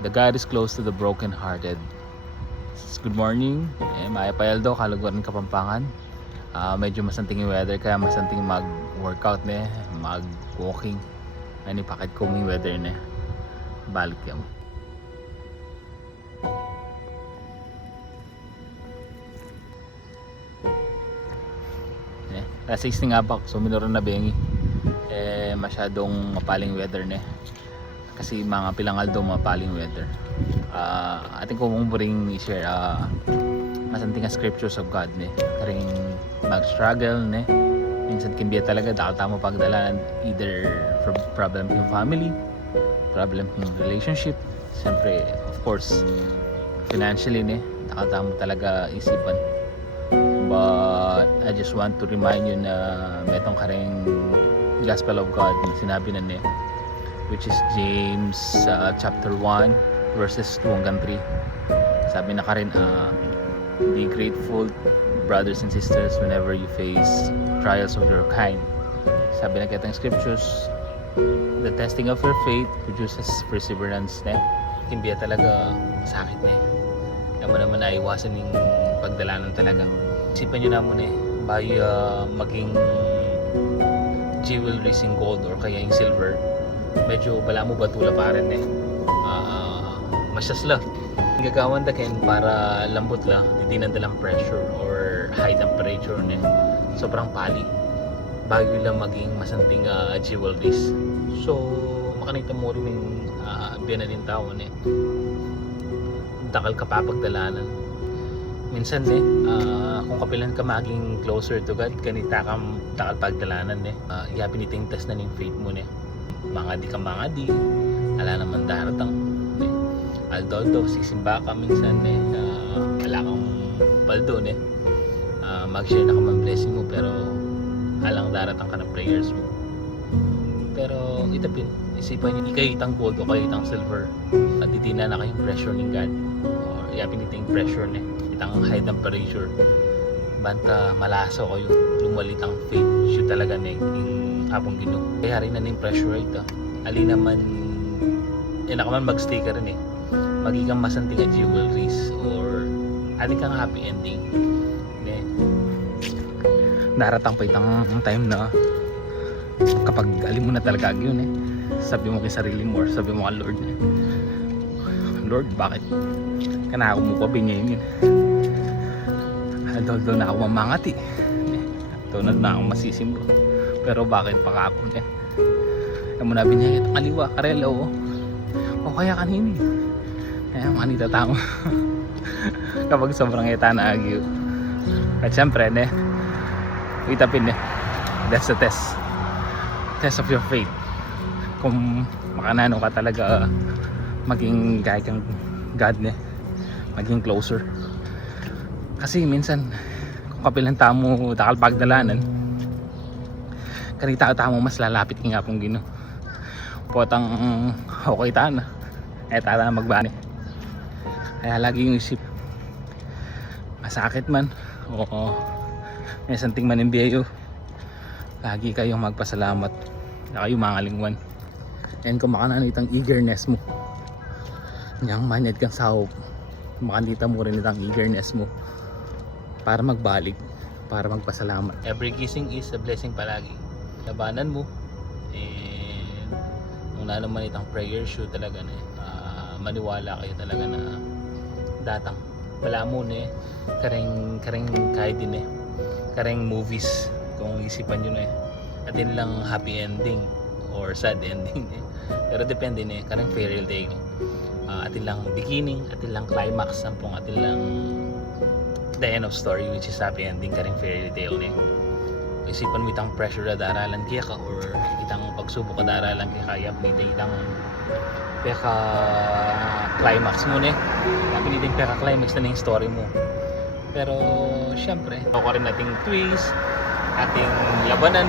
The God is close to the broken-hearted. Good morning, Maya Payaldo, Kaluguran, Kapampangan. Medyo masanting yung weather kaya masanting mag-workout ne, mag-walking. Ani pakit kuming weather ne. Balik yan. Alas 6 nga pa, so minuro na bengi. Masyadong mapaling weather ne. Kasi mga pilangal daw mapaling weather. Ating kung ring i-share masanting nga scriptures of God ne. Karing mag-struggle ne. Minsan kimbiya talaga dahil tamo pagdalaan either problem yung family, problem yung relationship, siyempre of course financially ne. Dahil tamo talaga isipan. But I just want to remind you na metong karing Gospel of God sinabi na ne, which is James chapter 1 verses 2 hanggang 3. Sabi na ka rin, be grateful brothers and sisters whenever you face trials of your kind. Sabi na kitang scriptures, the testing of your faith produces perseverance ne. Hindi talaga sakit ne. Kaya mo naman naiwasan yung pagdalanan talaga. Isipan nyo na muna by maging jewelries in gold or kaya yung silver, medyo bala mo batula pa rin eh. Masyas lang gagawan da kayo para lambot lang, hindi nandalang pressure or high temperature ne. Sobrang pali bago lang maging masanting jewelries. So makanita mo rin yung biyan na din tao ne. Dakal ka papagdalanan minsan ne, kung kapilan ka maging closer to God, ganita ka dakal pagdalanan ne. Yabi niting test na ning faith mo ne. Mga di ala naman daratang ne. Although sisimba ka minsan ne, wala kang paldo ne. Mag-share na ka man blessing mo pero alang daratang ka ng prayers mo. Pero itapin, isipan niyo kayo itang gold o kayo itang silver at titina na kayong pressure ng God or yabi niting pressure ne. Ang high temperature banta malaso kayo lumalitang faith shoot talaga na yung apong Ginoo kaya rin na yung pressure rate ali naman nakaman magstay ka rin magiging masanting jewelries or adi kang happy ending naratang pa itang time na kapag alim mo na talaga yun sabi mo kay sarili mo or sabi mo kay Lord Lord bakit kana ako mo pabingin yun although na ako mamangati tunad na ako masisimbo pero bakit pakapon mo na binyay itong kaliwa karelo o kaya kanini kaya manita tamo kapag sobrang ita na agyo at syempre itapin that's the test of your faith kung makanano ka talaga maging gaya kang God maging closer. Kasi minsan kung kapilang tamo dakal pagdalanan kanita tamo mas lalapit nga pong Ginoo potang okay ta na tala magbani kaya lagi yung isip masakit man o may santing manimbiyayo lagi kayong magpasalamat na kayo mga lingwan and kung makanan itang eagerness mo yang manid kang sahop makanita mo rin itang eagerness mo para magbalik, para magpasalamat. Every gising is a blessing palagi. Labanan mo and kung na naman itang prayer show talaga maniwala kayo talaga na datang wala mo karing kahit din karing movies kung isipan nyo atin lang happy ending or sad ending pero depende karing fairy tale atin lang beginning, atin lang climax sampung atin lang the end of story which is happy ending karing fairy tale isipan mo itang pressure na daralan kaya ka or itang pagsubok ka daralan kaya itang peka climax mo itang peka climax na yung story mo pero syempre ako rin nating twist ating labanan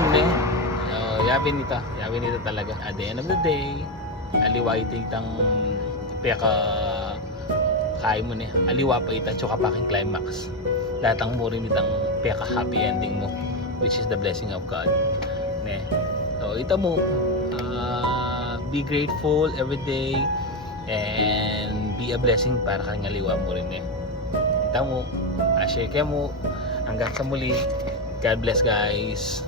yabi nita talaga at the end of the day aliwa itang peka kaya mo aliwa pa ita tsuka paking climax datang mo rin itang peka happy ending mo which is the blessing of God so ita mo be grateful every day and be a blessing para kangaliwa mo rin eh. Kita mo, share kayo mo. Hanggang sa muli. God bless guys.